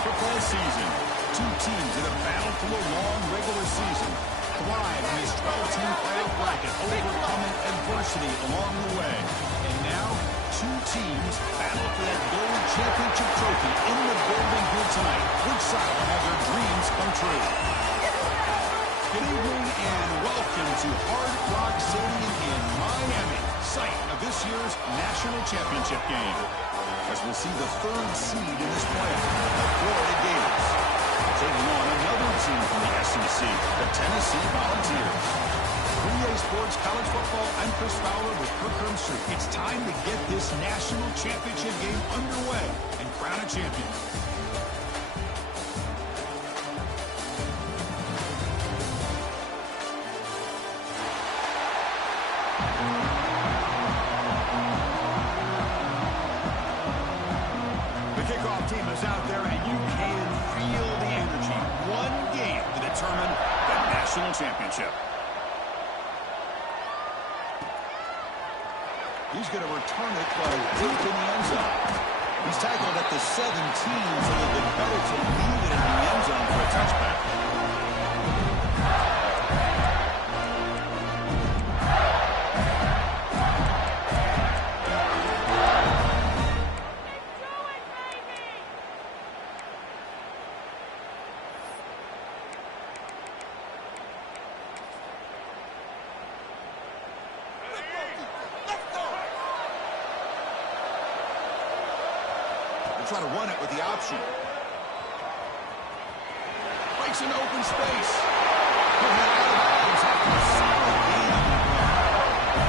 Football season. Two teams that have battled through a long regular season, thrive in this 12-team playoff bracket, overcoming adversity along the way. And now, two teams battle for that gold championship trophy in the building here tonight. Which side will have their dreams come true? Good evening and welcome to Hard Rock Stadium in Miami, site of this year's national championship game. As we'll see the third seed in this playoff, the Florida Gators, taking on another team from the SEC, the Tennessee Volunteers. 3A Sports College Football, I'm Chris Fowler with Kirk Herbstreit. It's time to get this national championship game underway and crown a champion. Team is out there, and you can feel the energy. One game to determine the national championship. He's going to return it from deep in the end zone. He's tackled at the 17, so they've been better to leave it in the end zone for a touchback. Try to run it with the option. Breaks an open space. He'll head out of bounds after a solid gain on that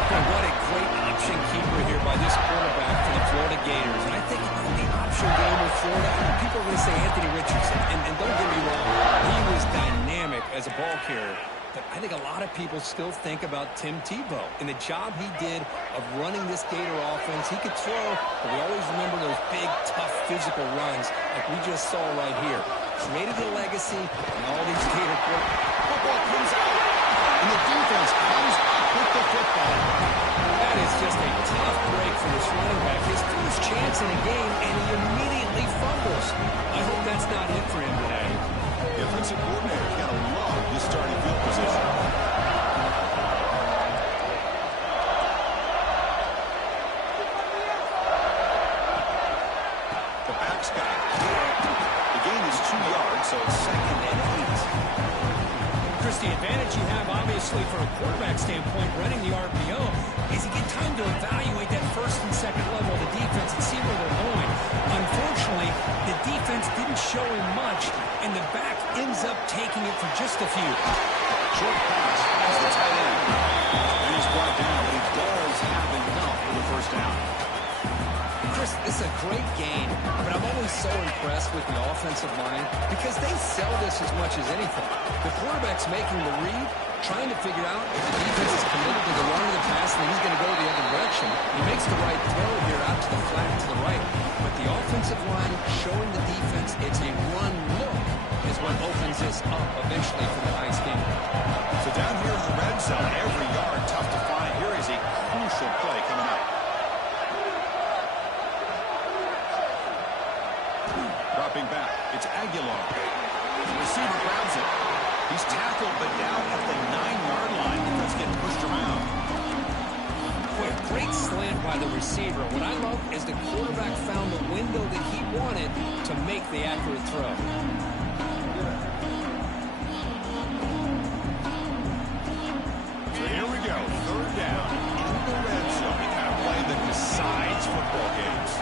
run. What a great option keeper here by this quarterback for the Florida Gators. And I think in the option game with Florida, people are going to say Anthony Richardson. And don't get me wrong, he was dynamic as a ball carrier. But I think a lot of people still think about Tim Tebow and the job he did of running this Gator offense. He could throw, but we always remember those big, tough, physical runs like we just saw right here. Created a legacy, and all these Gator football comes out, and the defense comes up with the football. That is just a tough break for this running back. His first chance in a game, and he immediately fumbles. I hope that's not it for him today. The offensive coordinator's got to love this starting field position. The back's got it. The gain is 2 yards, so it's 2nd and 8. Chris, the advantage you have, obviously, from a quarterback standpoint, running the RPO, is you get time to evaluate that first and second level of the defense and see where they're going. Unfortunately, the defense didn't show him much, and the back ends up taking it for just a few. Short pass as the tight end. And he's brought down, but he does have enough for the first down. Chris, this is a great game, but I'm always so impressed with the offensive line because they sell this as much as anything. The quarterback's making the read, trying to figure out if the defense is committed to the run or the pass, and he's going to go the other direction. He makes the right throw here out to the flat to the right. But the offensive line showing the defense it's a run look is what opens this up eventually for the nice game. So down here in the red zone, every yard tough to find. Here is a crucial play coming up. Dropping back, it's Aguilar. The receiver grabs it. He's tackled, but down at the 9-yard line. That's getting pushed around. Boy, a great slant by the receiver. What I love is the quarterback found the window that he wanted to make the accurate throw. So here we go, 3rd down in the red zone. The kind of play that decides football games.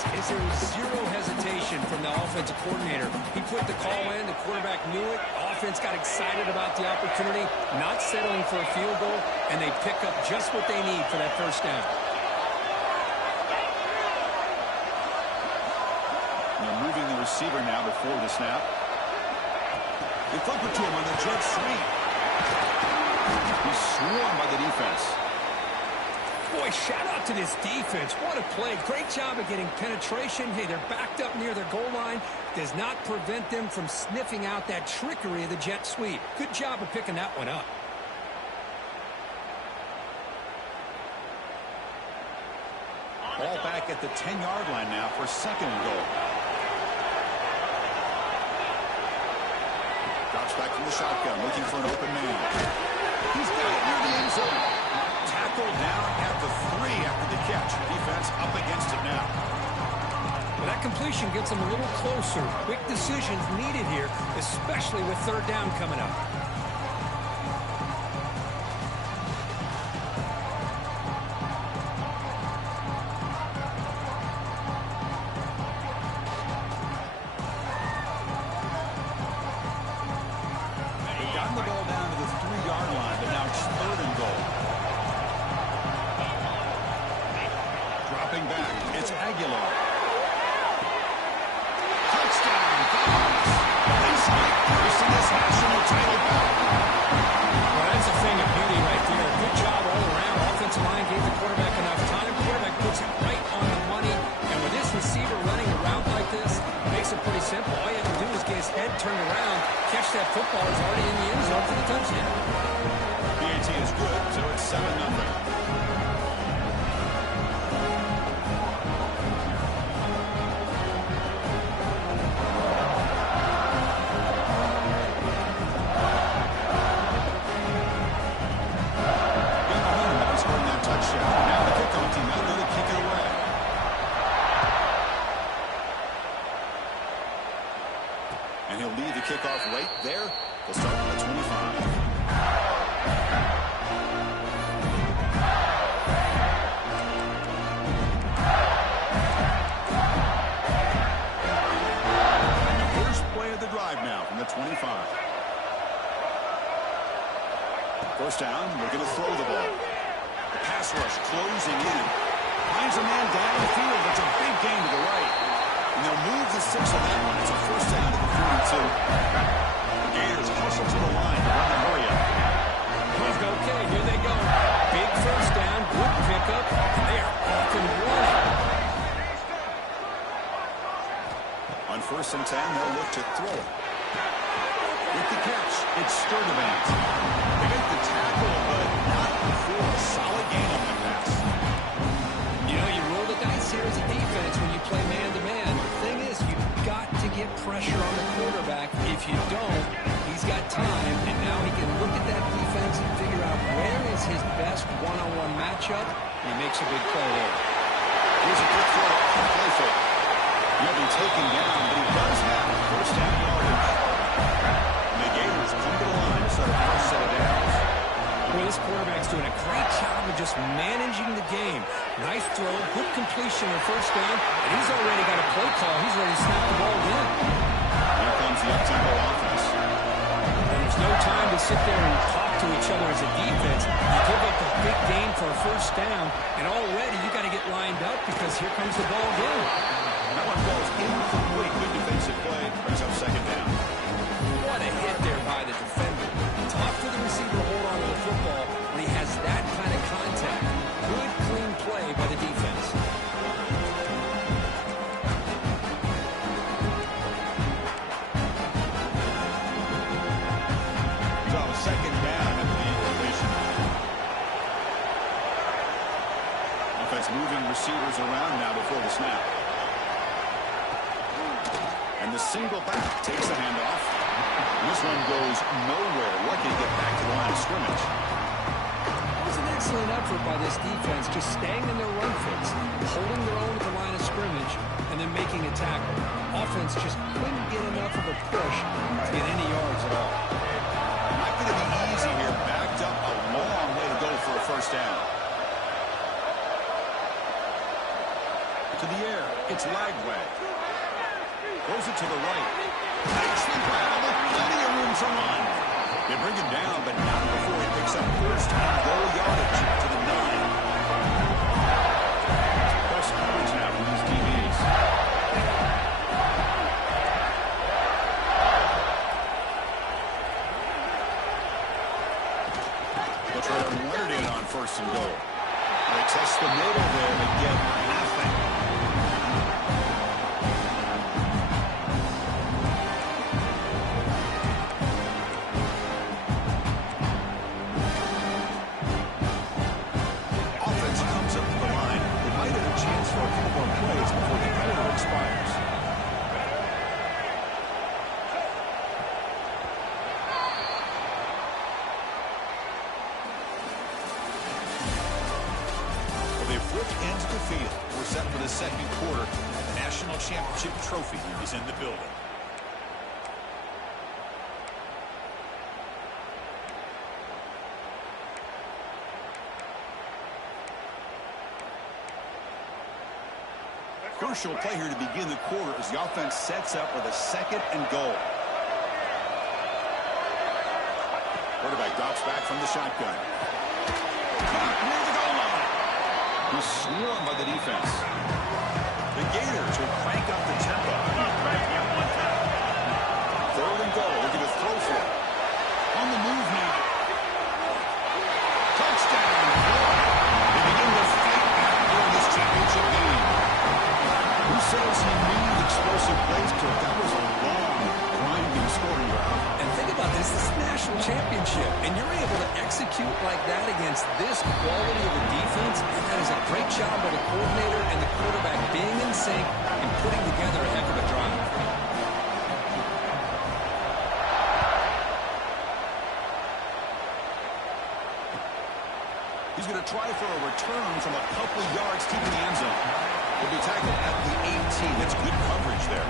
this is there was zero hesitation from the offensive coordinator. He put the call in, the quarterback knew it, offense got excited about the opportunity, not settling for a field goal, and they pick up just what they need for that first down. Now moving the receiver now before the snap. They flip it to him on the jet sweep. He's swarmed by the defense. Boy, shout out to this defense. What a play. Great job of getting penetration. Hey, they're backed up near their goal line. Does not prevent them from sniffing out that trickery of the jet sweep. Good job of picking that one up. Ball back at the 10-yard line now for second and goal. Drops back from the shotgun, looking for an open man. He's got it near the end zone. Tackled down at the 3 after the catch. Defense up against it now. Well, that completion gets them a little closer. Quick decisions needed here, especially with third down coming up. They've gotten the ball down to the 3-yard line, but now it's third and goal. Dropping back, it's Aguilar. Touchdown, Dobbs. They strike first in this national title battle. Well, that's a thing of beauty right there. Good job all around. Offensive line gave the quarterback enough time. Quarterback puts it right on the money. And with this receiver running around like this, it makes it pretty simple. All you have to do is get his head turned around, catch that football. It's already in the end zone for the touchdown. PAT is good, so it's 7-0. And he'll leave the kickoff right there. They'll start at the 25. And the first play of the drive now from the 25. First down, we're going to throw the ball. The pass rush closing in. Finds a man downfield. It's a big gain to the right. And they'll move the 6 on that one. It's a first down to the 42. The Gators hustle to the line to run the hurry up. Okay, here they go. Big first down, good pickup, and they are off and running. On first and 10, they'll look to throw it. With the catch, it's Sturdivant. They get the tackle, but not before a solid gain on the pass. You know, you roll the dice here as a defense when you play man-to-man. The thing is, you've got to get pressure on the quarterback. If you don't, he's got time, and now he can look at that defense and figure out where is his best one-on-one matchup, and he makes a big play there. Here's a quick throw off the play fake. He'll be taken down, but he does have first down yardage. And the Gators come to the line to start a first set of downs. Well, this quarterback's doing a great job of just managing the game. Nice throw, good completion on first down, and he's already got a play call. He's ready to snap the ball again. Here comes the up-tempo offense. There's no time to sit there and talk to each other as a defense. You give up a big gain for a first down, and already you got to get lined up because here comes the ball again. That one falls incomplete. Good defensive play. Brings up second down. What a hit there by the defender. Tough for the receiver to hold on to the football when he has that kind of contact. Good, clean play by the defense. So second down at the completion. Offense moving receivers around now before the snap. And the single back takes the handoff. And this one goes nowhere. Lucky to get back to the line of scrimmage. It was an excellent effort by this defense, just staying in their run fits, holding their own at the line of scrimmage, and then making a tackle. Offense just couldn't get enough of a push to get any yards at all. Not going to be easy here. Backed up a long way to go for a first down. To the air. It's Lagway. Throws it to the right. Nicely grabbed with plenty of room to run. They bring him down, but not before he picks up first and goal yardage to the 9. Press coverage now from these DBs. They'll try to run it in on first and goal. They test the middle there to get nothing. Offense comes up to the line. They might have a chance for a couple more plays before the quarter expires. Ends the field. We're set for the second quarter. The national championship trophy is in the building. Crucial play here to begin the quarter as the offense sets up with a second and goal. Quarterback drops back from the shotgun. Near the goal line. He's swarmed by the defense. The Gators will crank up the tempo. Third and goal. They're going to throw for it. On the move now. Touchdown. They begin to fight back for this championship game. Who says he needed explosive plays to it? That was a long, grinding scoring drive. And think about this. This is a national championship, and you're able to execute like that against this quality of a defense. That is a great job by the coordinator and the quarterback being in sync and putting together a heck of a drive. He's going to try for a return from a couple yards deep in the end zone. He'll be tackled at the 18. That's good coverage there.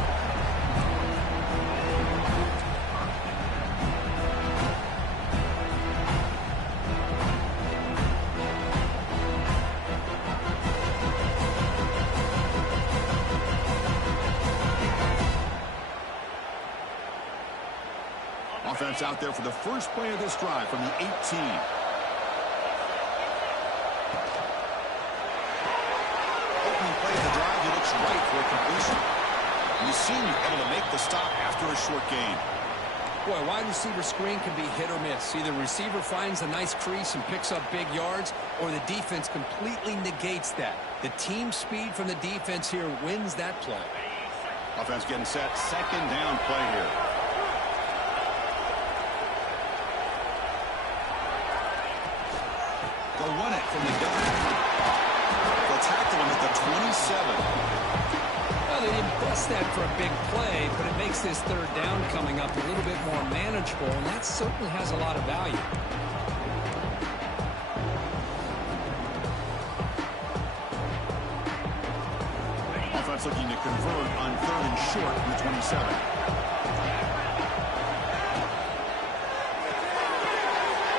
Offense out there for the first play of this drive from the 18. Opening play of the drive, he looks right for a completion. And you see him able to make the stop after a short gain. Boy, wide receiver screen can be hit or miss. Either receiver finds a nice crease and picks up big yards, or the defense completely negates that. The team speed from the defense here wins that play. Offense getting set. Second down play here. They'll run it from the gun. They'll tackle him at the 27. Well, they didn't bust that for a big play, but it makes this third down coming up a little bit more manageable, and that certainly has a lot of value. Offense looking to convert on third and short from the 27.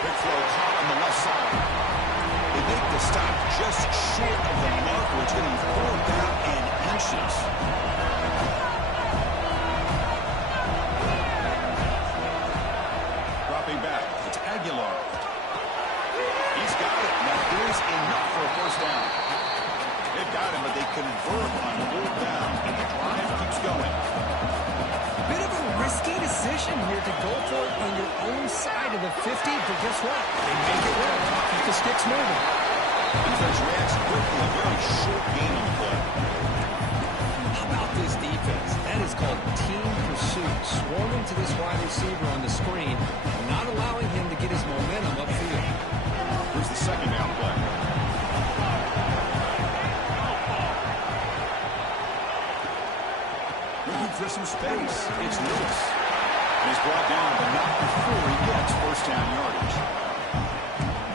Big throw caught on the left side. They make the stop just short of the marker. It's getting 4th down and inches. Dropping back. It's Aguilar. He's got it. That is enough for a first down. They've got him, but they convert on 4th down, and the drive keeps going. Bit of a risky decision here to go for it on your own side of the 50, but guess what? They make it work. Keep the sticks moving. Defense reacts quickly. A very short game on the play. How about this defense? That is called team pursuit. Swarming to this wide receiver on the screen, not allowing him to get his momentum upfield. Here's the second down play. Looking for some space. It's Lewis. And he's brought down, but not before he gets first down yardage.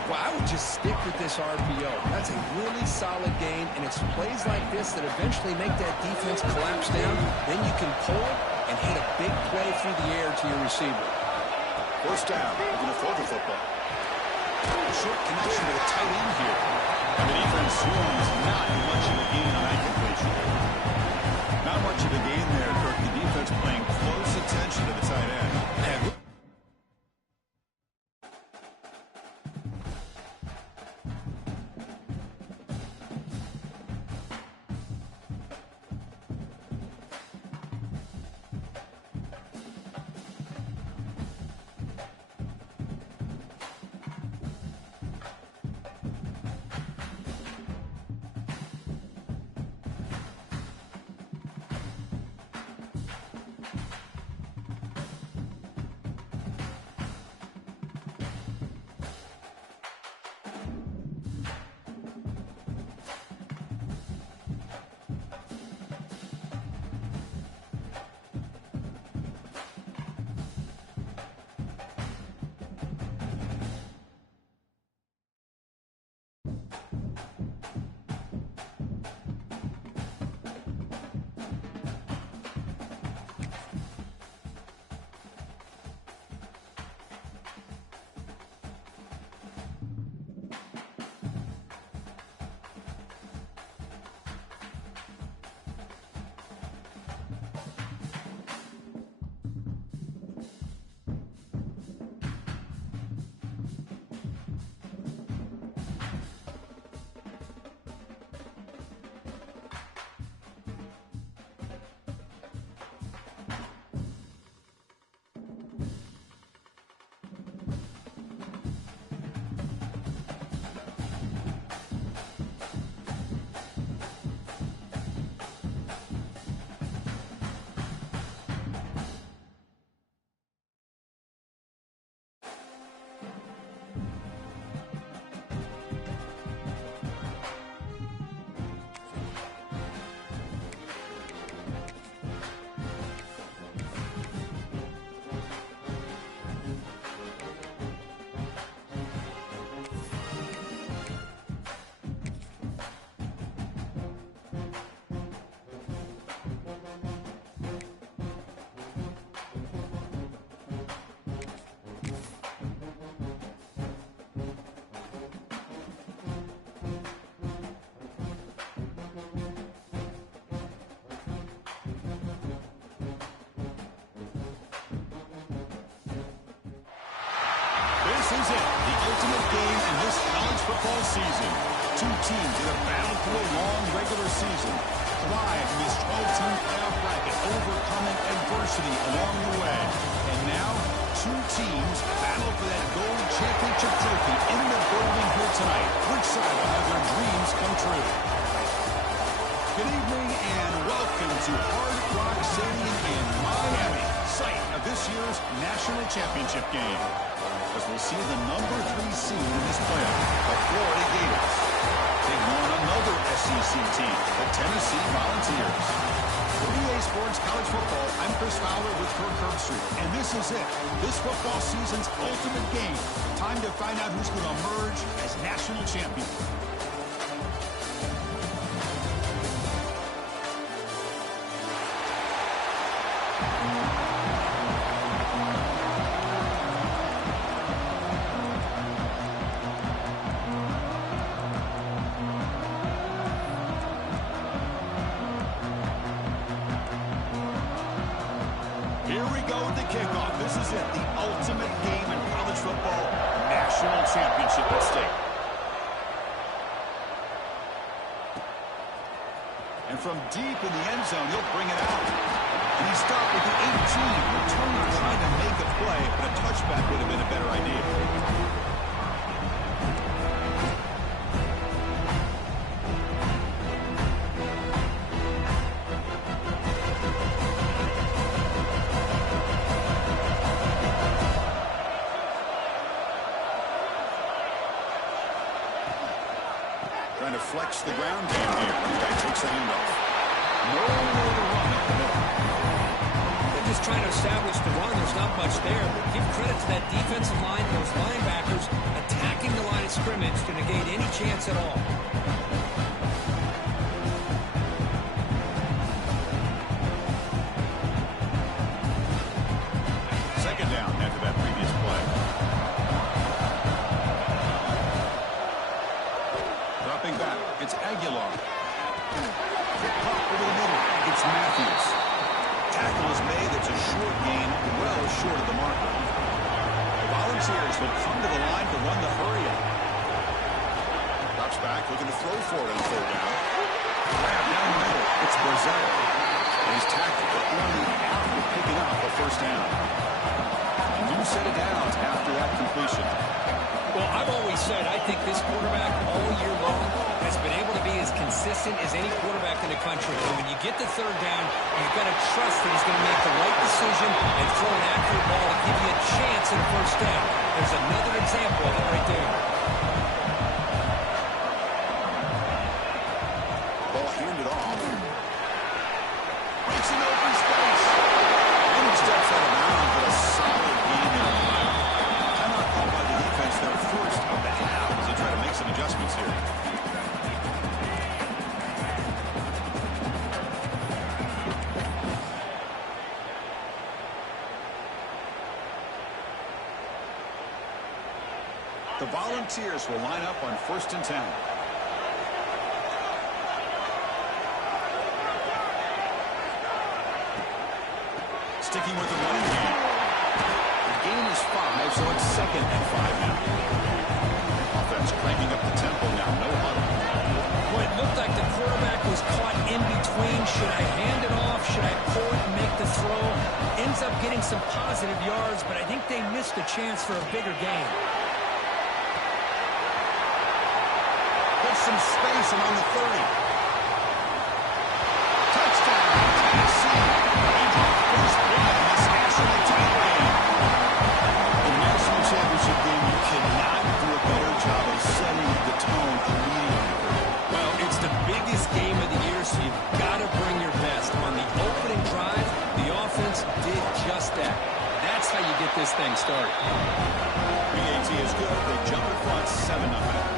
Well, I would just stick with this RPO. That's a really solid game, and it's plays like this that eventually make that defense collapse down. Then you can pull it and hit a big play through the air to your receiver. First down. They're going to throw the football. Short connection to the tight end here. And the defense swarms not much of a gain on that completion. much of a gain there, Kirk. The defense paying close attention to the tight end. Yeah. This is it, the ultimate game in this college football season. Two teams that have battled through a long regular season, thrived in this 12-team playoff bracket, overcoming adversity along the way. And now, two teams battle for that gold championship trophy in the building here tonight. Which side will have their dreams come true? Good evening and welcome to Hard Rock Stadium in Miami, site of this year's national championship game. As we'll see the number 3 seed in this playoff, the Florida Gators, taking on another SEC team, the Tennessee Volunteers. For EA Sports College Football, I'm Chris Fowler with Kirk Herbstreit, and this is it, this football season's ultimate game. Time to find out who's going to emerge as national champion. Here we go with the kickoff. This is it, the ultimate game in college football, national championship at stake. And from deep in the end zone, he'll bring it out. And he stopped with the 18, returning trying to make a play, but a touchback would have been a better idea. Trying to flex the ground game here. The guy takes the handoff. No way to run up the middle. They're just trying to establish the run. There's not much there, but give credit to that defensive line, those linebackers attacking the line of scrimmage to negate any chance at all. Second down after that previous play. Dropping back, it's Aguilar. Pop over the middle, it's Matthews. Volunteers will come to the line to run the hurry-up. Drops back, looking to throw for it on third down. Grab down the middle. It's Brazzell. And he's tackled it running after picking up a first down. A new set of downs after that completion. Well, I've always said I think this quarterback all year long has been able to be as consistent as any quarterback in the country. And when you get to third down, you've got to trust that he's going to make the right decision and throw an accurate ball to give you a chance at a first down. There's another example of it right there. Ball handed off. Breaks an open space. And he steps out of bounds with a solid gain there. Timeout called by the defense, their first of the half as they try to make some adjustments here. The Volunteers will line up on 1st and 10. Sticking with the running game. The gain is 5, so it's 2nd and 5 now. Offense cranking up the tempo now. No huddle. Well, it looked like the quarterback was caught in between. Should I hand it off? Should I pull it and make the throw? Ends up getting some positive yards, but I think they missed a chance for a bigger gain. Some space among the 30. Touchdown, Tennessee. And first blood in this national title game. In the national championship game, you cannot do a better job of setting the tone immediately. Well, it's the biggest game of the year, so you've got to bring your best. On the opening drive, the offense did just that. That's how you get this thing started. BAT is good. They jump in front 7-0.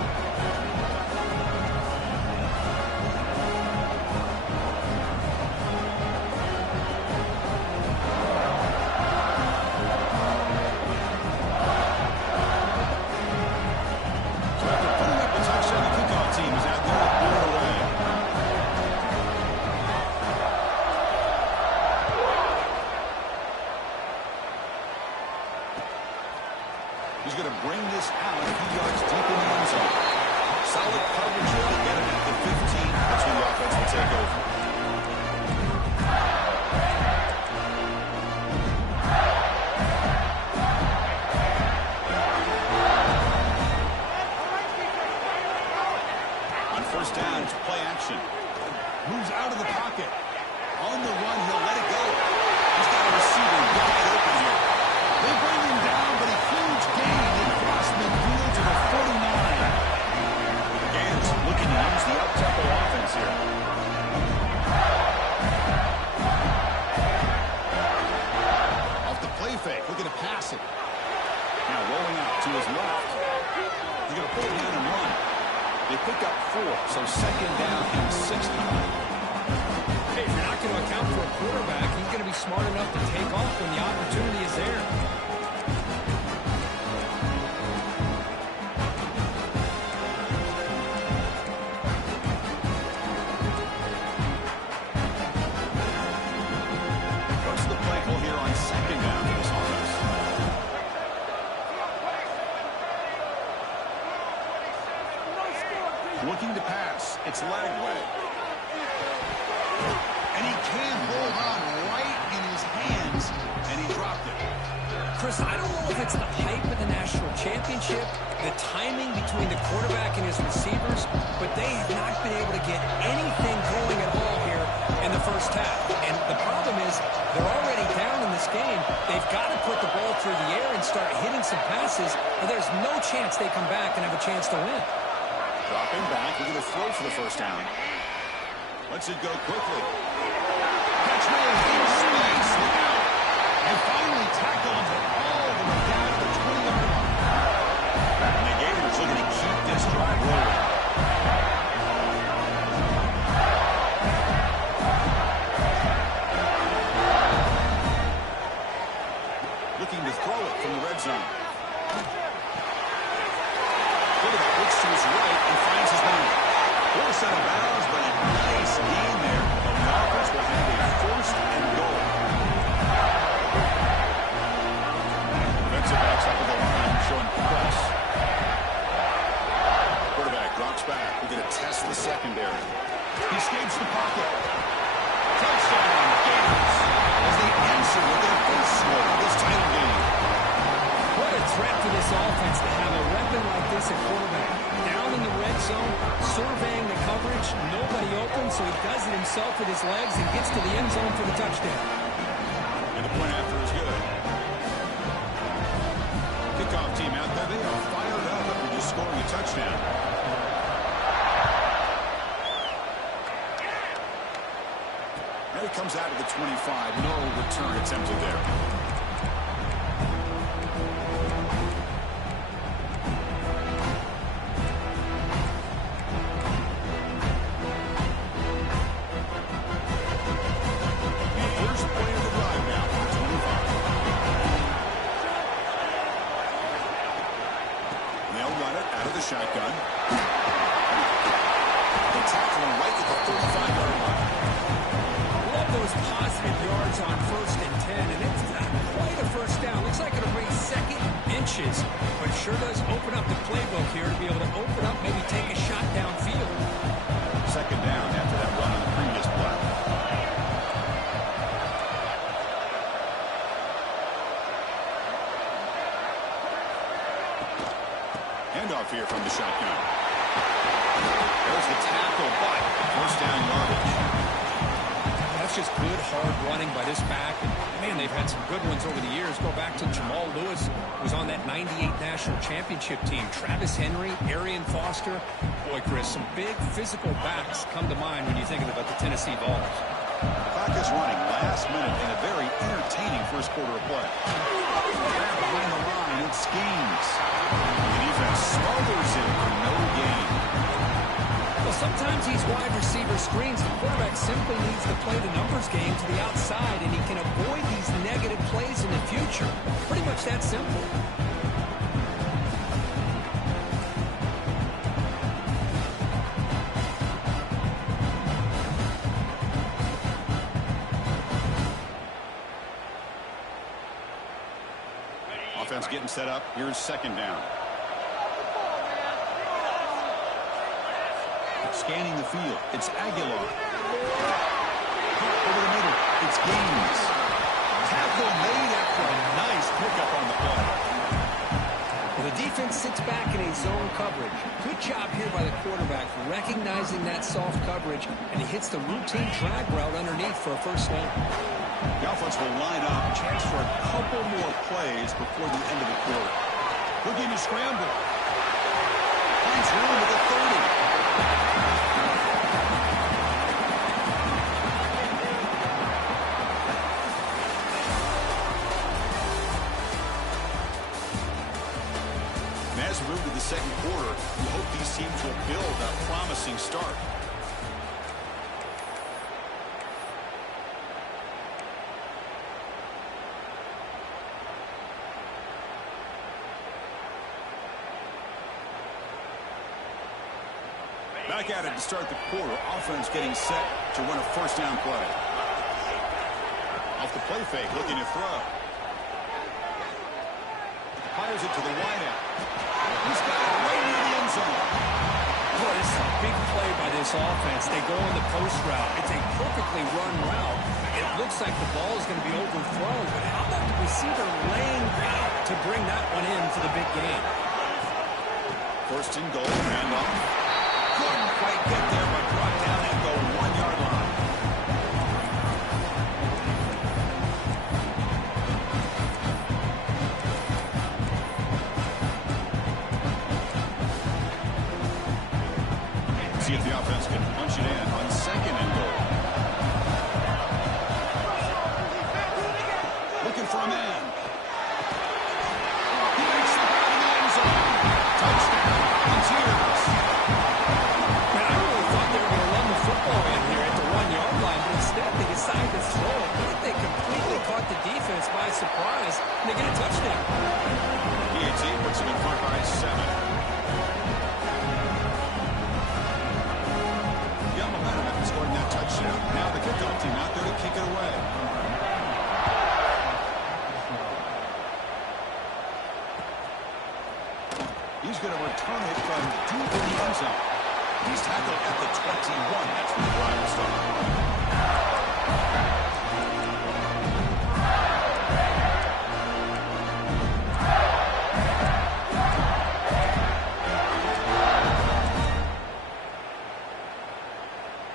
He's going to bring this out a few yards deep in the end zone. Solid coverage here to get him at the 15. That's when the offense will take over. On 1st down, it's play action. Moves out of the pocket. On the run, he'll let it go. He's got a receiver wide open here. They bring him down, but a huge gain in Crossman field to the 49. Gans looking to use the up-tempo offense here. Off the play fake, looking to pass it. Now rolling out to his left. He's going to pull it down and run. They pick up 4, so 2nd down and 6 now. Hey, if you're not going to account for a quarterback, he's going to be smart enough to take off when the opportunity is there. What's the play call here on 2nd down for this offense? Looking to pass. It's Lagway. And he can hold on right in his hands, and he dropped it. Chris, I don't know if it's the hype of the national championship, the timing between the quarterback and his receivers, but they have not been able to get anything going at all here in the first half. And the problem is they're already down in this game. They've got to put the ball through the air and start hitting some passes, or there's no chance they come back and have a chance to win. Dropping back, we're going to throw for the first down. Lets it go quickly. Catch made in space. Look out. And finally tackled all the way down to the 20-yard line. And the Gators looking to keep this drive rolling. Looking to throw it from the red zone. Quarterback looks to his right and finds his man. Force out of bounds, but a nice gain there. And the offense will have a 1st and goal. Defensive backs up at the line. himself with his legs and gets to the end zone for the touchdown. And the point after is good. Kickoff team out there, they are fired up after just scoring a touchdown. And it comes out of the 25. No return attempted there. Shotgun. The tackle right at the 35-yard line. Love those positive yards on 1st and 10, and it's not quite a first down. Looks like it'll bring second inches, but sure does open up the playbook here to be able to open up, maybe take a shot downfield. Second down after that run on the previous play. Handoff here from the shotgun. There's the tackle, but first down yardage. That's just good, hard running by this back. And, man, they've had some good ones over the years. Go back to Jamal Lewis, who was on that 98 National Championship team. Travis Henry, Arian Foster. Boy, Chris, some big physical backs come to mind when you think about the Tennessee Vols. The clock is running last minute in a very entertaining first quarter of play. Behind the line, it schemes. The defense smothers him for no gain. Well, sometimes these wide receiver screens, the quarterback simply needs to play the numbers game to the outside, and he can avoid these negative plays in the future. Pretty much that simple. Offense getting set up. Here's second down. Scanning the field. It's Aguilar. Over the middle. It's Gaines. Tackle made after a nice pickup on the play. Well, the defense sits back in a zone coverage. Good job here by the quarterback recognizing that soft coverage, and he hits the routine drag route underneath for a first down. The offense will line up. Chance for a couple more plays before the end of the quarter. Looking to scramble. Finds room at the 30. And as we move to the second quarter, we hope these teams will build a promising start. Back at it to start the quarter. Offense getting set to run a first down play. Off the play fake, looking to throw. Fires it to the wideout. He's got it right near the end zone. Boy, this is a big play by this offense. They go on the post route. It's a perfectly run route. It looks like the ball is going to be overthrown, but how about the receiver laying out to bring that one in for the big game? First and goal, handoff. Couldn't quite get there, but brought down at the 1-yard line. See if the offense can punch it in on second and goal. Looking for a man. He makes the grab in the end zone. Touchdown, Volunteers. In here at the 1-yard line, but instead they decide to throw it. I think they completely caught the defense by surprise, and they get a touchdown. PAT puts them in front by 7. Got momentum after scoring that touchdown. Now the kickoff team out there to kick it away. He's going to return it from deep in the end zone. He's tackled at the 21. That's where the drive will start.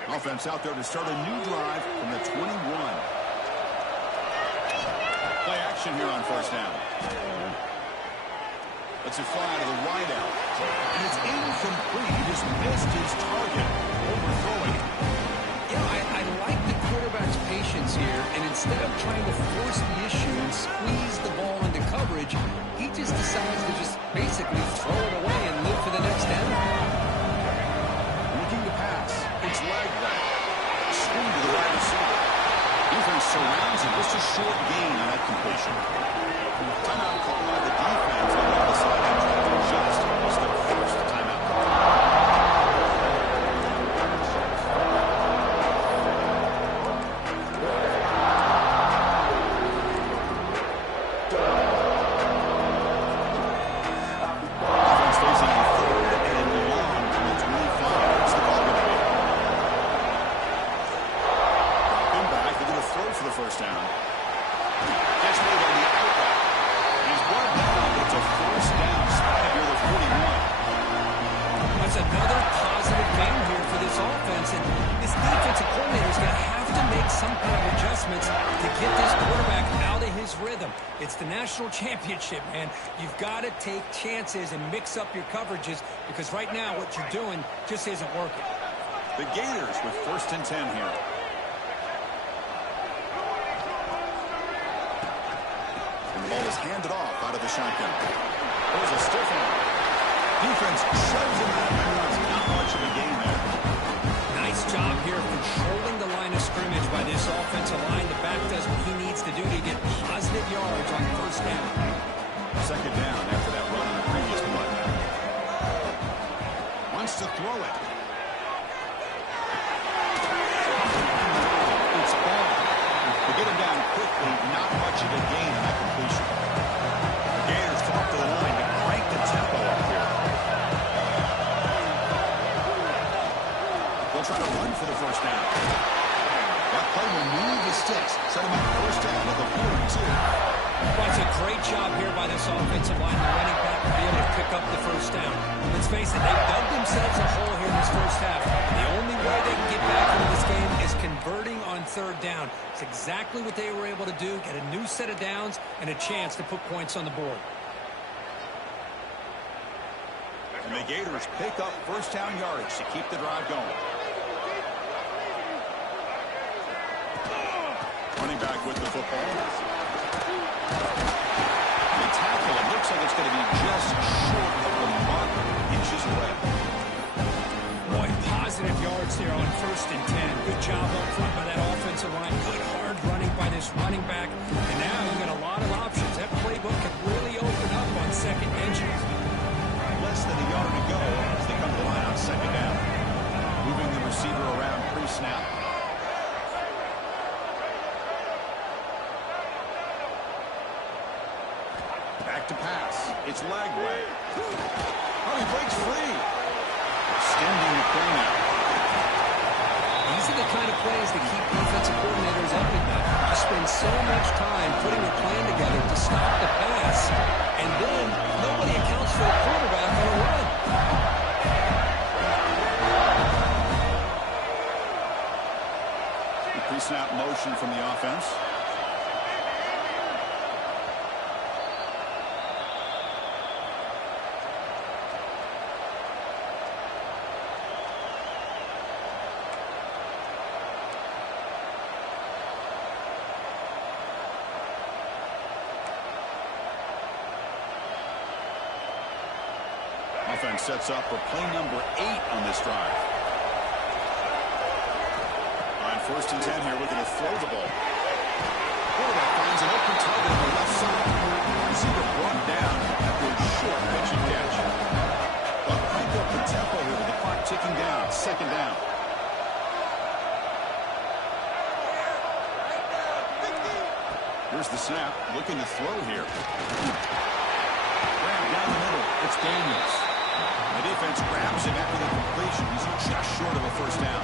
Offense offense out there to start a new drive from the 21. Play action here on first down. Let's it fly to the wide out. And it's incomplete. He just missed his target. Overthrowing. I like the quarterback's patience here, and instead of trying to force the issue and squeeze the ball into coverage, he just decides to just basically throw it away and live for the next down. Looking to pass. It's Lagway. Swing to the wide receiver. Defense surrounds him. Just a short gain on that completion. Timeout call by the defense. They on the sideline trying to adjust. It's their first timeout call. Offense facing a 3rd and long from the 25. What's the call going to be? Come back. They're going to throw for the first down. Catch made on the outlet. He's brought down, but it's a first down. Spotted near the 41. That's another positive game here for this offense, and this defensive coordinator is going to have to make some kind of adjustments to get this quarterback out of his rhythm. It's the national championship, man. You've got to take chances and mix up your coverages, because right now what you're doing just isn't working. The Gators with 1st and 10 here. The ball is handed off out of the shotgun. There's a stiff one. Defense shoves him out of bounds. Not much of a gain there. Nice job here controlling the line of scrimmage by this offensive line. The back does what he needs to do to get positive yards on first down. 2nd down after that run on the previous one. Wants to throw it. It's ball. To get him down quickly, not much of a gain on that completion. The Gators come up to the line to crank the tempo up here. They'll try to run for the first down. That play will move the sticks. Set him up first down at the 42. Well, it's a great job here by this offensive line, the running back, to be able to pick up the first down. Let's face it, they've dug themselves a hole here in this first half. The only way they can get back into this game is converting on 3rd down. It's exactly what they were able to do, get a new set of downs and a chance to put points on the board. And the Gators pick up first down yardage to keep the drive going. Running back with the football. The tackle, it looks like it's going to be just short of the mark, inches away. Boy, positive yards there on 1st and 10. Good job up front by that offensive line. Good hard running by this running back. And now you got a lot of options. That playbook can really open up on second entries. Less than a yard to go as they come to the line on 2nd down. Moving the receiver around pre-snap. Back to pass. It's Lagway. Oh, he breaks free. Extending the play now. These are the kind of plays that keep defensive coordinators up at night. You spend so much time putting a plan together to stop the pass, and then nobody accounts for a quarterback on a run. The pre-snap motion from the offense. Offense sets up for play number 8 on this drive. On 1st and 10 here, looking to throw the ball. Quarterback finds an open target on the left side. Receiver brought down after a short pitch and catch. They'll crank up the tempo here with the clock ticking down. 2nd down. Here's the snap. Looking to throw here. Grab down the middle. It's Daniels. The defense grabs him after the completion. He's just short of a first down.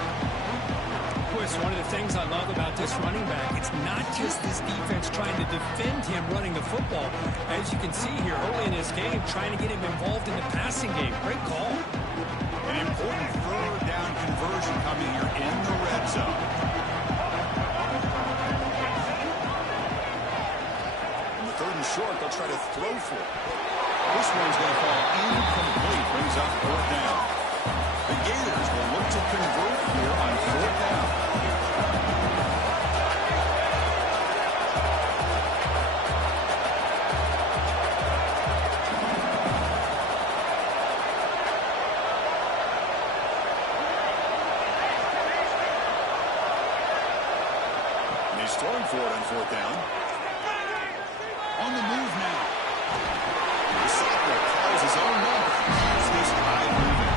Boy, it's one of the things I love about this running back. It's not just this defense trying to defend him running the football. As you can see here early in this game, trying to get him involved in the passing game. Great call. An important 3rd down conversion coming here in the red things up. On the 3rd and short, they'll try to throw for it. This one's going to fall incomplete. Brings up 4th down. The Gators will look to convert here on 4th down. He's throwing for it on 4th down. On the move now. The Sacker calls his own number. It's this high moving.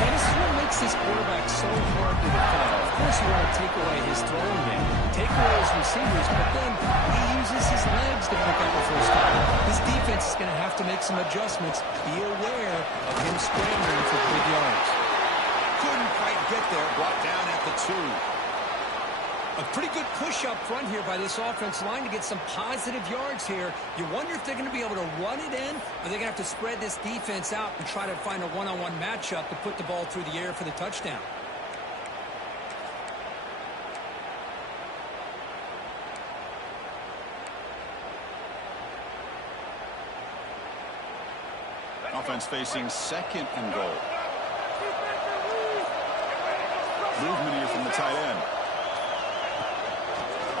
And this is what makes this quarterback so hard to defend. Of course, you want to take away his throwing game, take away his receivers, but then he uses his legs to pick up the first down. His defense is going to have to make some adjustments. Be aware of him scrambling for big yards. Couldn't quite get there. Brought down at the 2. A pretty good push up front here by this offense line to get some positive yards here. You wonder if they're going to be able to run it in, or they're going to have to spread this defense out and try to find a one-on-one matchup to put the ball through the air for the touchdown. Offense facing 2nd and goal. Movement here from the tight end.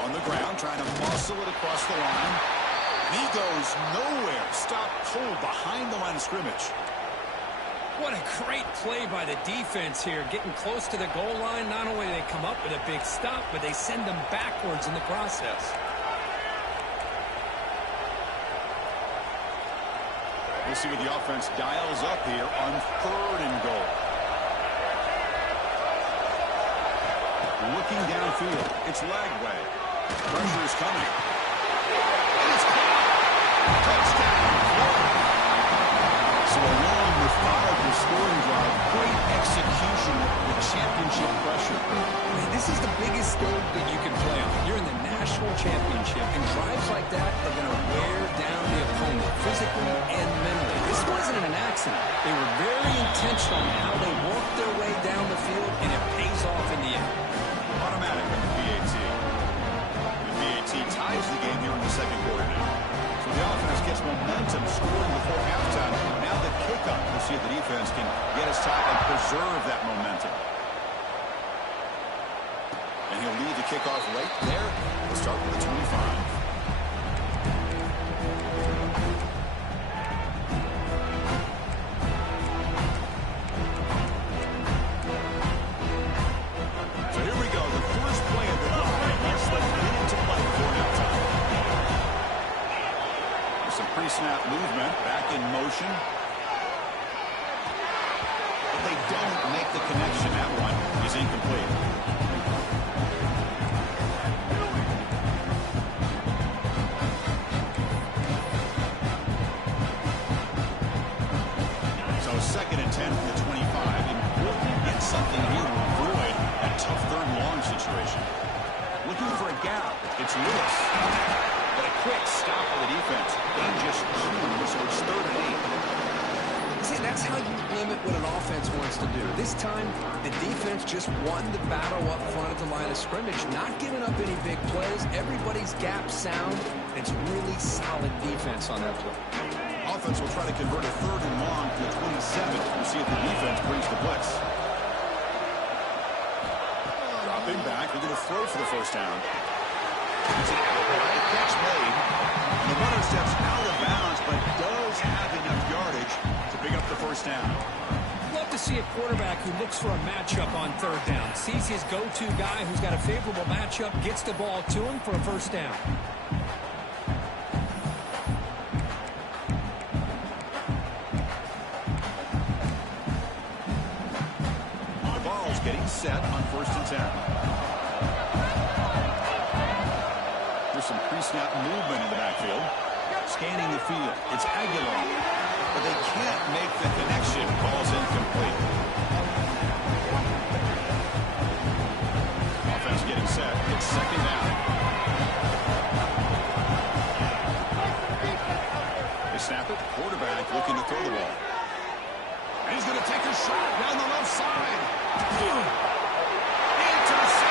On the ground, trying to muscle it across the line. He goes nowhere. Stop cold behind the line of scrimmage. What a great play by the defense here. Getting close to the goal line, not only do they come up with a big stop, but they send them backwards in the process. We'll see what the offense dials up here on 3rd and goal. Looking downfield. It's Lagway. Pressure is coming. And it's caught. Touchdown, Florida. So a long, methodical scoring drive. Great execution with championship pressure. Man, this is the biggest stage that you can play on. You're in the national championship, and drives like that are going to wear down the opponent physically and mentally. This wasn't an accident. They were very intentional on how they worked their way down the field, and it pays off in the end. Automatic on the PAT. The PAT ties the game here in the 2nd quarter now. So the offense gets momentum scoring before halftime. Now the kickoff. We'll see if the defense can get his top and preserve that momentum. And he'll lead the kickoff right there. We'll start with the 25. Pre-snap movement, back in motion. But they don't make the connection. That one is incomplete. So 2nd and 10 from the 25. Important to get something here to avoid that tough 3rd and long situation. Looking for a gap. It's Lewis. But a quick stop of the defense. They just chew, so it's 3rd and 8. See, that's how you limit what an offense wants to do. This time, the defense just won the battle up front at the line of scrimmage, not giving up any big plays. Everybody's gap sound. It's really solid defense on that play. Offense will try to convert a 3rd and long to the 27th. We'll see if the defense brings the blitz. Dropping back, they're going to throw for the 1st down. It's an outright catch made. And the runner steps out of bounds, but does have enough yardage to pick up the 1st down. Love to see a quarterback who looks for a matchup on 3rd down. Sees his go-to guy who's got a favorable matchup, gets the ball to him for a 1st down. The ball's getting set on 1st and 10. Some pre-snap movement in the backfield. Scanning the field. It's Aguilar. But they can't make the connection. Ball's incomplete. Offense getting set. It's 2nd down. They snap it. Quarterback looking to throw the ball. And he's going to take a shot down the left side. Intercepted.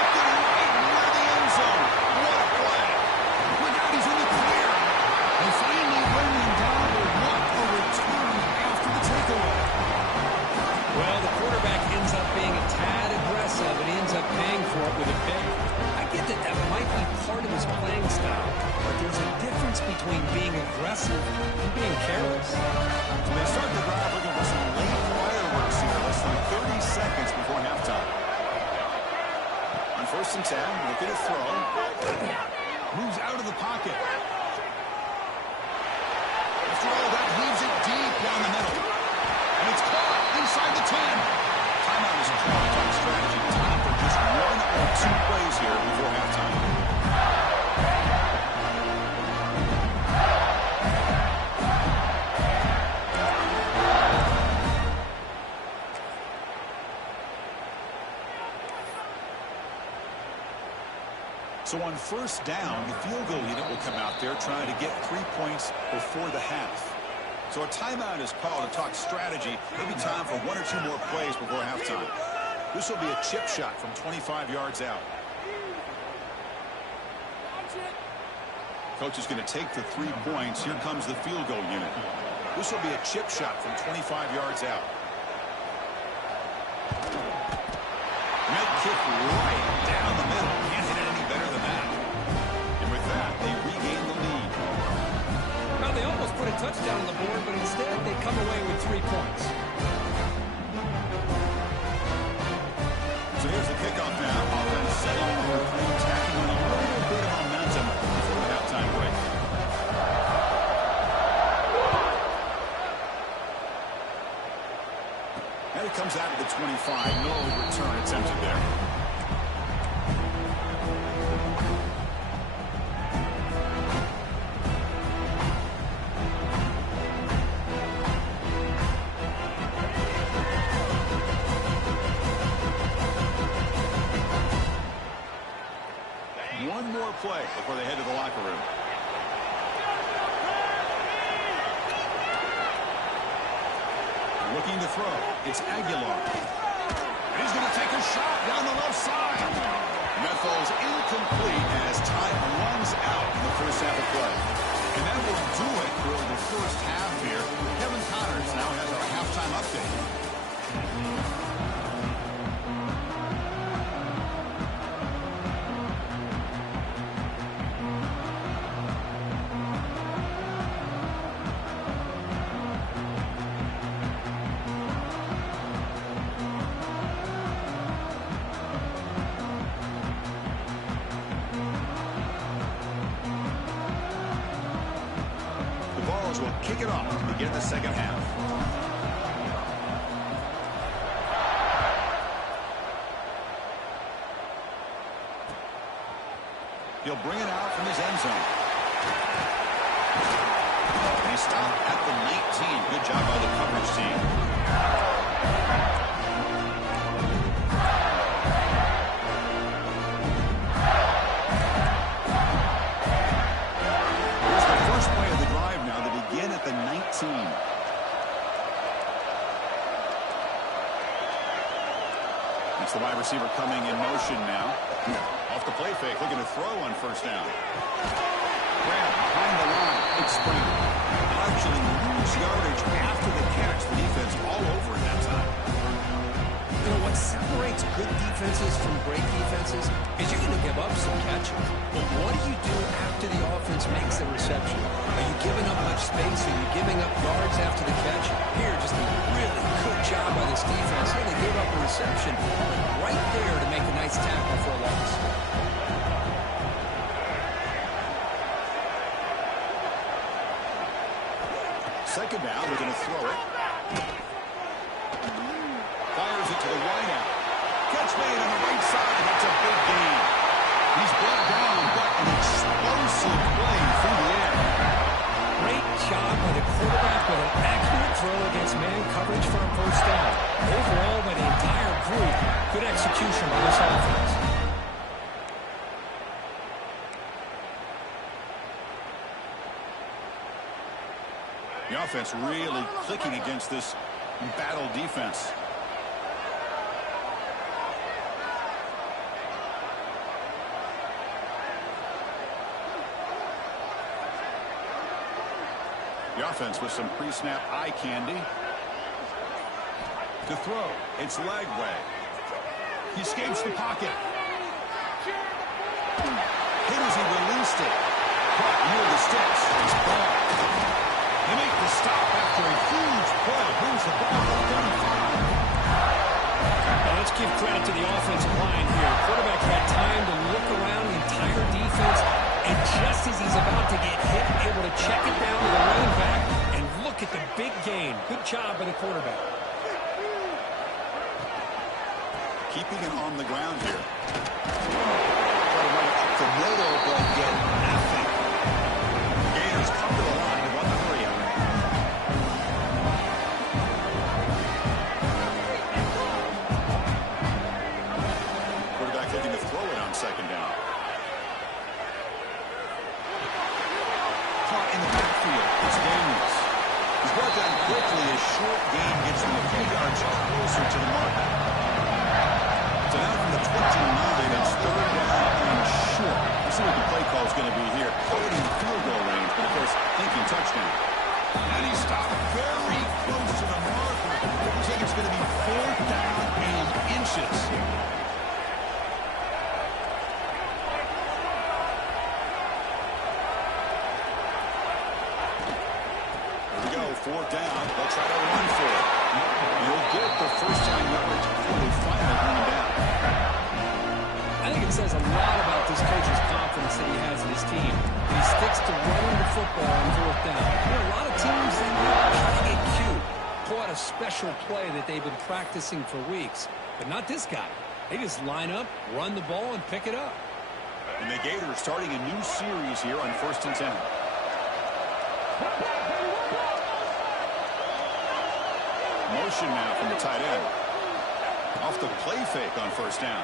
defensive style. But there's a difference between being aggressive and being careless. So they start the drive looking for some late fireworks here. Less than 30 seconds before halftime. On 1st and 10, looking to throw. Moves out of the pocket. After all that, leaves it deep down the middle. And it's caught inside the 10. Timeout is called to talk strategy. Time for just 1 or 2 plays here before halftime. So on 1st down, the field goal unit will come out there trying to get 3 points before the half. So a timeout is called to talk strategy. Maybe time for 1 or 2 more plays before halftime. This will be a chip shot from 25 yards out. Coach is going to take the 3 points. Here comes the field goal unit. This will be a chip shot from 25 yards out. Med kick right down the middle. Can't hit it any better than that. And with that, they regain the lead. Well, they almost put a touchdown on the board, but instead they come away with 3 points. So here's the kickoff now. Offense setting number 3, tacking on a little bit of momentum before the halftime break. And it comes out of the 25. No return attempted there. One more play before they head to the locker room. Looking to throw. It's Aguilar. And he's going to take a shot down the left side. And that falls incomplete as time runs out in the first half of play. And that will do it for the first half here. Kevin Connors now has our halftime update. Will kick it off to begin the second half. He'll bring it out from his end zone. And he stopped at the 19. Good job by the coverage team. It's the wide receiver coming in motion now. Off the play fake, looking to throw on 1st down. Grab behind the line. Big spring. Actually lose yardage after the catch. The defense all over it that time. You know, what separates good defenses from great defenses is you're going to give up some catches. But what do you do after the offense makes the reception? Are you giving up much space? Are you giving up yards after the catch? Here, just a really good job by this defense. Here they gave up a reception right there to make a nice tackle for a loss. Second down, we're going to throw it. Fires it to the wide out. Catch made on the right side. That's a big gain. He's brought down, but an explosive play through the air. Great job by the quarterback with an accurate throw against man coverage for a 1st down. Overall, by the entire group, good execution by this offense. The offense really clicking against this battle defense. The offense with some pre-snap eye candy. To throw, it's Lagway. He escapes the pocket. hit as he released it. Caught near the sticks. It's ball. They make the stop after a huge play. Moves the ball to 35. Now let's give credit to the offensive line here. Quarterback had time to look around the entire defense, and just as he's about to get hit, able to check it down to the running back, and look at the big gain. Good job by the quarterback. Keeping it on the ground here. Try to run it up the middle, but get nothing. Gators come to the line and run the hurry up. Quarterback looking to throw it on second down. Caught in the backfield. It's Daniels. He's brought down quickly as short gain gets him a few yards closer to the mark. So now from the 29, it's third down and short. We'll see what the play call is going to be here. Already in field goal range, but of course, thinking touchdown. And he stopped very close to the marker. Looks like it's going to be fourth down and inches. Here we go, fourth down. They'll try to run for it. He'll get the first time yardage before they finally bring him down. I think it says a lot about this coach's confidence that he has in his team. He sticks to running the football on fourth down. You know, a lot of teams, they try to get cute. Pull out a special play that they've been practicing for weeks. But not this guy. They just line up, run the ball, and pick it up. And the Gators starting a new series here on 1st and 10. Motion now from the tight end. Off the play fake on first down.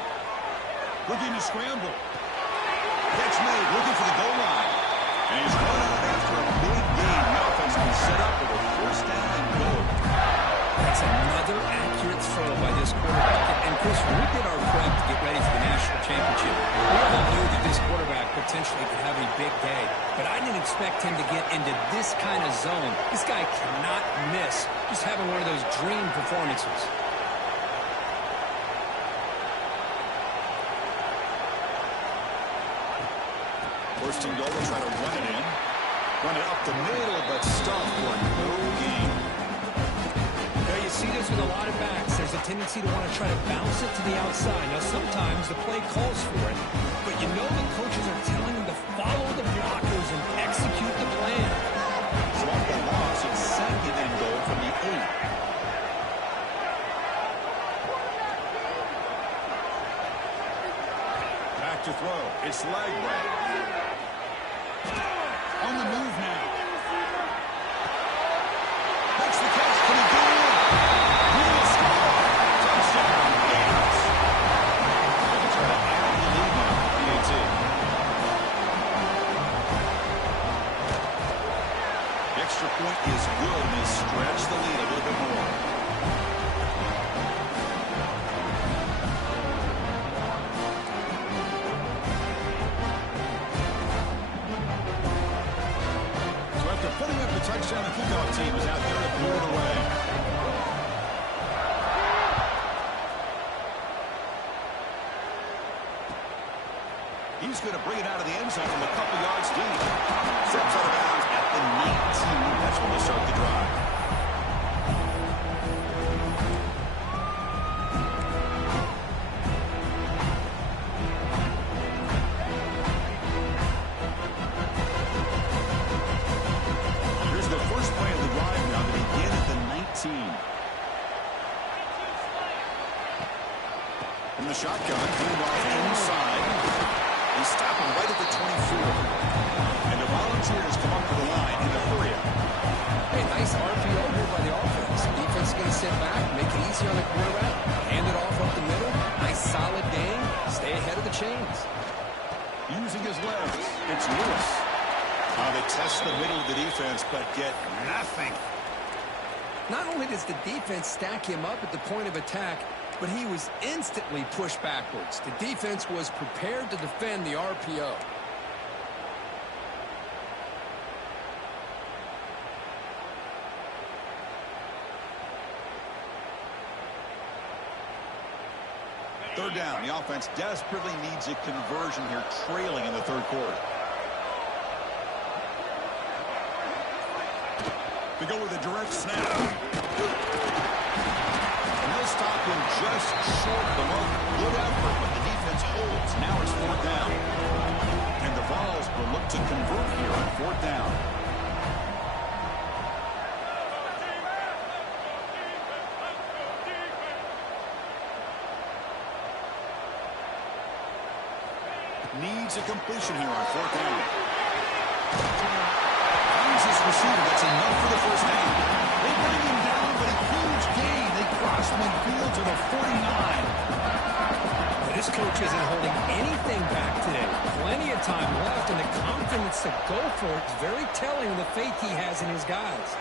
Looking to scramble. Catch made, looking for the goal line. And he's run out after a big gain. The offense can set up with a first down and goal. That's another accurate throw by this quarterback. And Chris, when we did our prep to get ready for the national championship, we all knew that this quarterback potentially could have a big day. But I didn't expect him to get into this kind of zone. This guy cannot miss. Just having one of those dream performances. First and goal, they'll try to run it in. Run it up the middle, but stuffed for no gain. Now you see this with a lot of backs. There's a tendency to want to try to bounce it to the outside. Now sometimes the play calls for it, but you know the coaches are telling them to follow the blockers and execute the plan. So off the loss, it's second and goal from the 8. Back to throw. It's Lagway. On the move now. Makes the catch. Can he get in? He will score. Touchdown, Gators. They can try to add the lead now for PAT. The extra point is good, and they stretch the lead a little bit more. Putting up the touchdown, the kickoff team is out there to blow it away. He's going to bring it out of the end zone from a couple yards deep. Steps out of bounds at the 19. That's when they start the drive. From the shotgun, moving off inside. They stop him right at the 24. And the Volunteers come up to the line in a hurry up. Hey, nice RPO here by the offense. Defense is going to sit back, make it easy on the quarterback, hand it off up the middle. Nice solid game. Stay ahead of the chains. Using his legs, it's Lewis. They test the middle of the defense, but get nothing. Not only does the defense stack him up at the point of attack, but he was instantly pushed backwards. The defense was prepared to defend the RPO. Third down. The offense desperately needs a conversion here, trailing in the third quarter. They go with a direct snap. And they'll stop him just short of the mark. Good effort, but the defense holds. Now it's fourth down. And the Vols will look to convert here on fourth down. Needs a completion here on fourth down. Finds his receiver. That's enough for the first down. They bring him down, but a huge gain. They cross midfield to the 49. This coach isn't holding anything back today. Plenty of time left, and the confidence to go for it is very telling of the faith he has in his guys.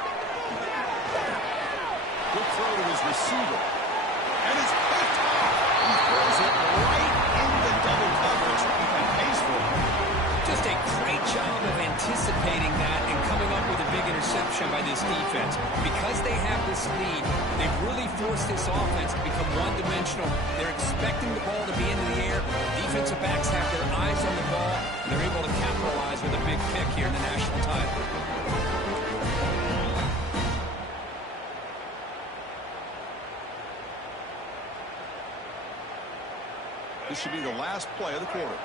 Good throw to his receiver. And it's picked off. He throws it right in the double coverage and pays for it. Just a great job of anticipating that and coming up with a big interception by this defense. Because they have this lead, they've really forced this offense to become one-dimensional. They're expecting the ball to be into the air. Defensive backs have their eyes on the ball, and they're able to capitalize with a big pick here in the national title. This should be the last play of the quarter.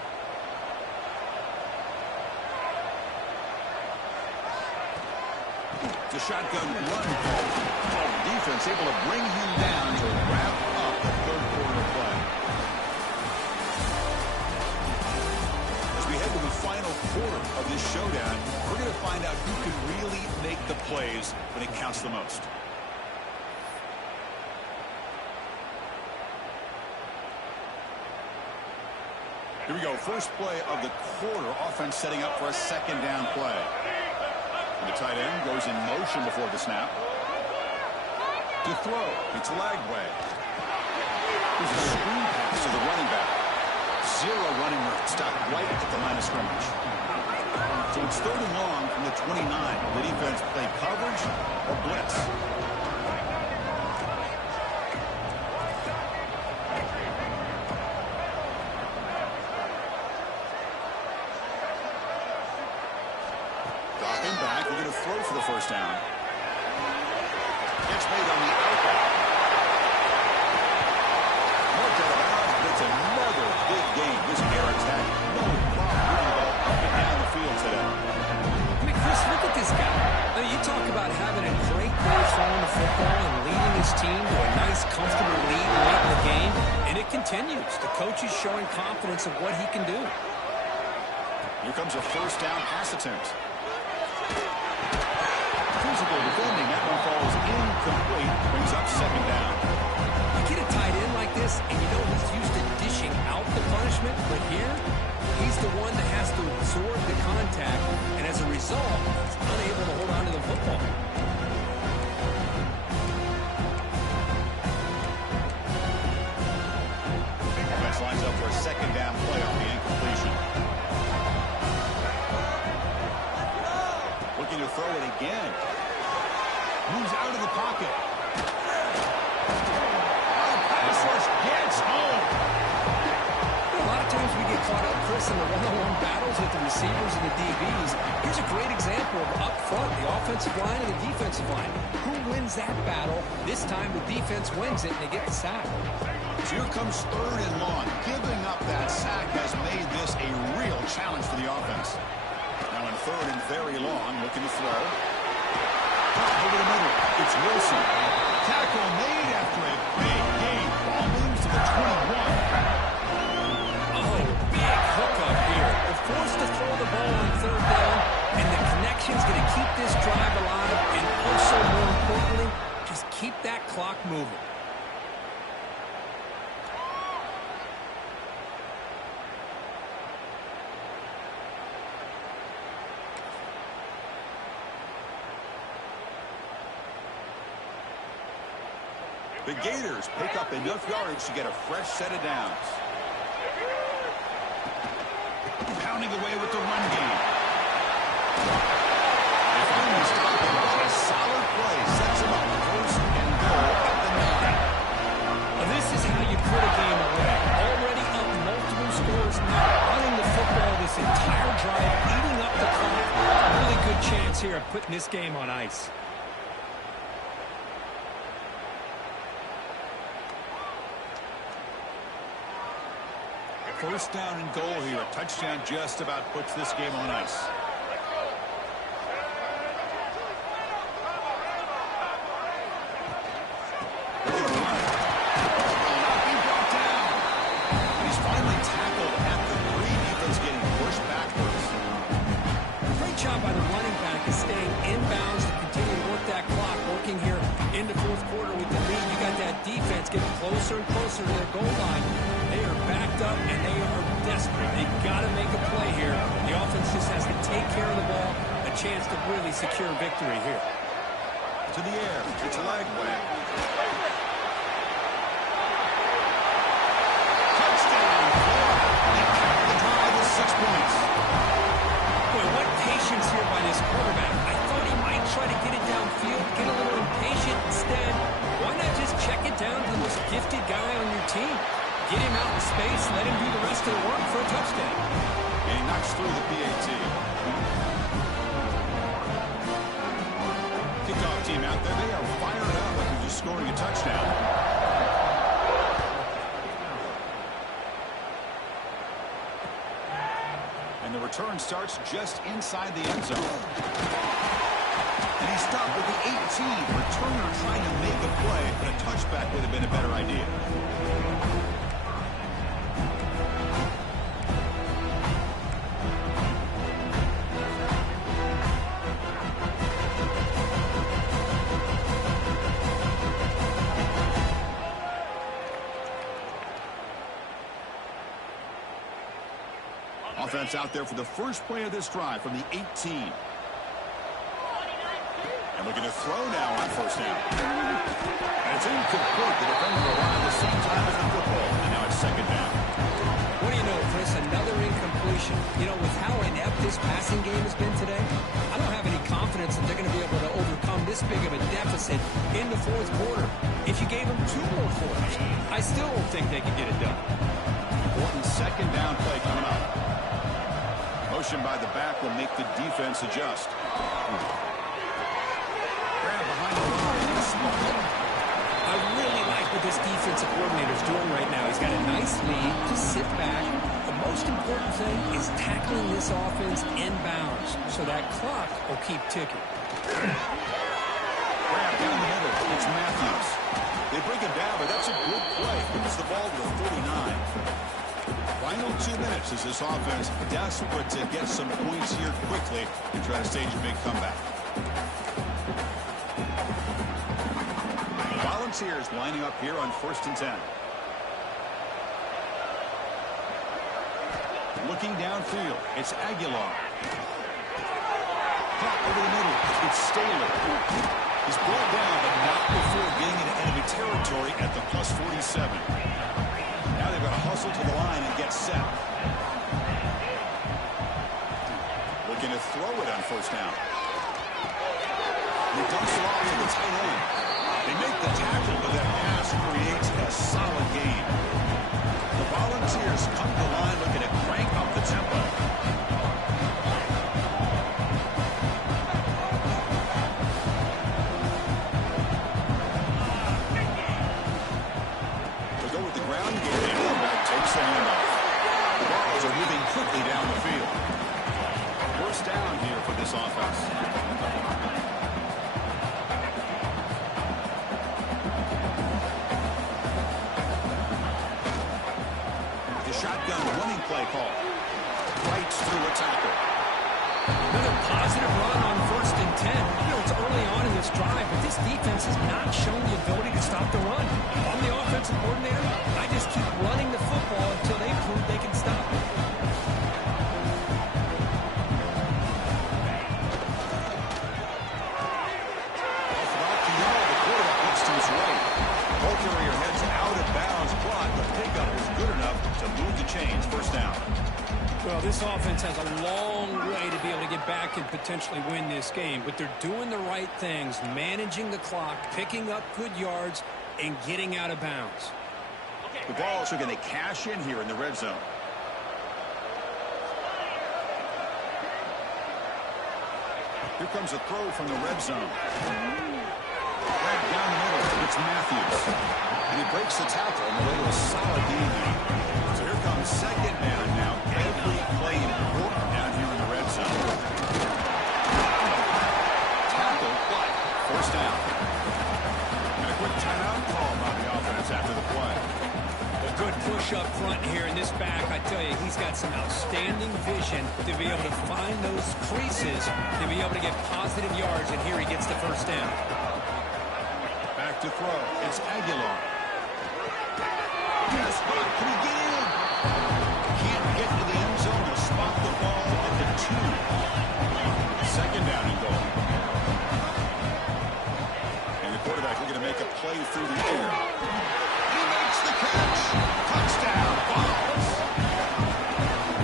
It's a shotgun run call. Defense able to bring him down to wrap up the third quarter of play. As we head to the final quarter of this showdown, we're going to find out who can really make the plays when it counts the most. Here we go. First play of the quarter. Offense setting up for a second down play. And the tight end goes in motion before the snap. To throw. It's Lagway. There's a screen pass to the running back. Zero running room. Stopped right at the line of scrimmage. So it's third and long from the 29. The defense play coverage or blitz. Throw for the first down. It's made on the outlet. Marked out of bounds, but it's another big game. This air attack, no problem moving the ball up and down the field today. I mean, Chris, look at this guy. I mean, you talk about having a great day throwing the football and leading his team to a nice, comfortable lead late in the game, and it continues. The coach is showing confidence of what he can do. Here comes a first down pass attempt. Physical defending. That one falls incomplete. Brings up second down. You get a tight end like this, and you know he's used to dishing out the punishment, but here, he's the one that has to absorb the contact, and as a result, he's unable to hold on to the football. Offense lines up for a second down play on the incompletion. Looking to throw it again. Moves out of the pocket. Pass rush gets home. A lot of times we get caught up, Chris, in the one-on-one battles with the receivers and the DBs. Here's a great example of up front, the offensive line and the defensive line. Who wins that battle? This time the defense wins it, and they get the sack. So here comes third and long. Giving up that sack has made this a real challenge for the offense. Now in third and very long, looking to throw. Over the middle, it's Wilson. Tackle made after a big gain. Ball moves to the 21. Oh, big hookup here. They're forced to throw the ball on third down, and the connection's going to keep this drive alive, and also, more importantly, just keep that clock moving. The Gators pick up enough yardage to get a fresh set of downs. Pounding away with the run game. They finally stop him. A solid play sets him up first and goal at the 9. Now, this is how you put a game away. chance here of putting this game on ice. First down and goal here. A touchdown just about puts this game on ice. They're going to run. Will not be brought down. He's finally tackled at the 3. Defense getting pushed backwards. Great job by the running back is staying inbounds to continue to work that clock. Working here in the fourth quarter with the lead. You got that defense getting closer and closer to their goal line. They are backed up, and they are desperate. They've got to make a play here. The offense just has to take care of the ball, a chance to really secure victory here. To the air. It's a leg whack. Touchdown. They cap the drive with 6 points. Boy, what patience here by this quarterback. I thought he might try to get it downfield, get a little impatient. Instead, why not just check it down to the most gifted guy on your team? Get him out in space, let him do the rest of the work for a touchdown. And he knocks through the PAT. Kickoff team out there. They are fired up after just scoring a touchdown. And the return starts just inside the end zone. And he stopped with the 18. Returner trying to make a play, but a touchback would have been a better idea. Offense out there for the first play of this drive from the 18. And looking to throw now on first down. And it's incomplete. The defender will run at the same time as the football. And now it's second down. What do you know, Chris? Another incompletion. You know, with how inept this passing game has been today, I don't have any confidence that they're going to be able to overcome this big of a deficit in the fourth quarter. If you gave them 2 more quarters, I still don't think they can get it done. Important second down play coming up. Motion by the back will make the defense adjust. Grab behind the line. I really like what this defensive coordinator is doing right now. He's got a nice lead to sit back. The most important thing is tackling this offense inbounds so that clock will keep ticking. Grab down the middle. It's Matthews. They bring him down, but that's a good play. Gives the ball to the 49. Final 2 minutes as this offense desperate to get some points here quickly and try to stage a big comeback. The Volunteers lining up here on 1st and 10. Looking downfield, it's Aguilar. Pop over the middle, it's Staylor. He's brought down, but not before getting into enemy territory at the plus 47. Now they've got to hustle to the line and get set. Looking to throw it on first down. He dumps it off to the tight end. They make the tackle, but that pass creates a solid gain. The Volunteers come to the line looking to crank up the tempo. Takes the handoff. The balls are moving quickly down the field. First down here for this offense. The shotgun running play call. Right through a tackle. Another positive run on 1st and 10. You know, it's early on in this drive, but this defense has not shown the ability to stop the run. I'm the offensive coordinator. I just keep running the football until they prove they can stop it. The quarterback looks to his right. Ball carrier heads out of bounds, but the pickup is good enough to move the chains. First down. Well, this offense has a long way to be able to get back and potentially win this game, but they're doing the right things, managing the clock, picking up good yards, and getting out of bounds. The Balls are going to cash in here in the red zone. Here comes a throw from the red zone. Right down the middle. It's Matthews. And he breaks the tackle on the way to a solid gain. So here comes second down now. Every play important down here in the red zone. Tackle, but first down. And a quick timeout call by the offense after the play. A good push up front here in this back. I tell you, he's got some outstanding vision to be able to find those creases, to be able to get positive yards, and here he gets the first down. Back to throw. It's Aguilar. Yes, but can he get in? Can't get to the end zone to spot the ball at the 2. Second down and goal. And the quarterback looking to make a play through the air. He makes the catch. Touchdown, Bucs.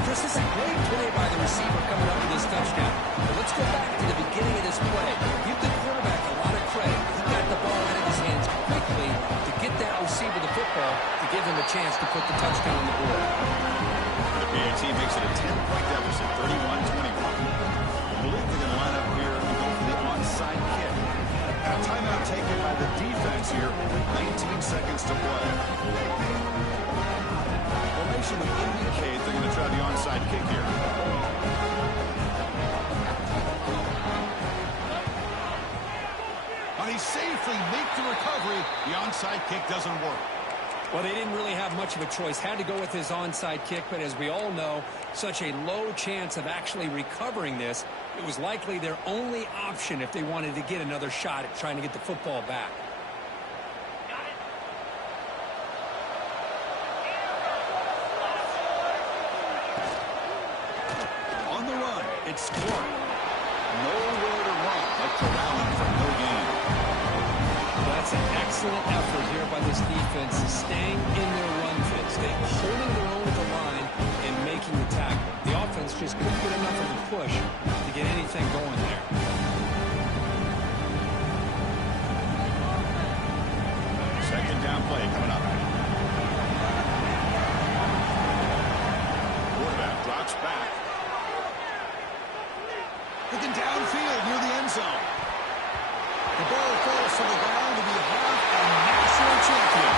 Chris, this is a great play by the receiver coming up with this touchdown. But let's go back to the beginning of this play. Give the quarterback a lot of credit. He got the ball out of his hands quickly to get that receiver the football to give him a chance to put the touchdown on the board. The PAT makes it a 10-point deficit, 31-21. I believe they're going to line up here and go for the onside kick. And a timeout taken by the defense here with 19 seconds to play. Formation would indicate they're going to try the onside kick here. But he safely makes the recovery. The onside kick doesn't work. Well, they didn't really have much of a choice. Had to go with his onside kick, but as we all know, such a low chance of actually recovering this. It was likely their only option if they wanted to get another shot at trying to get the football back. On the run, it's Clark. Nowhere to run, but corralling for no gain. That's an excellent effort here by this defense, staying in their run fits. They're holding their own at the line and making the tackle. The offense just couldn't get enough of a push to get anything going there. Second down play coming up. Quarterback drops back. Looking downfield near the end zone. The ball falls to the ground to be half a national champion.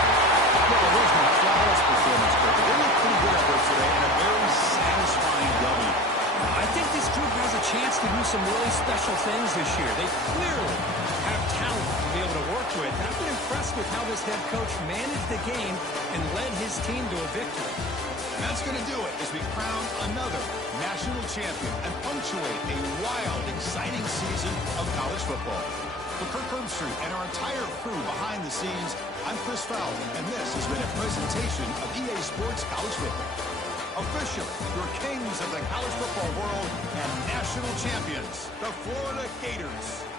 Well, it wasn't a flawless performance, but they looked pretty good efforts today and a very satisfying W. I think this group has a chance to do some really special things this year. They clearly have talent to be able to work with. I've been impressed with how this head coach managed the game and led his team to a victory. And that's going to do it as we crown another national champion and punctuate a wild, exciting season of college football. For Kirk Herbstreit and our entire crew behind the scenes, I'm Chris Fowler, and this has been a presentation of EA Sports College Football. Officially, your kings of the college football world and national champions, the Florida Gators.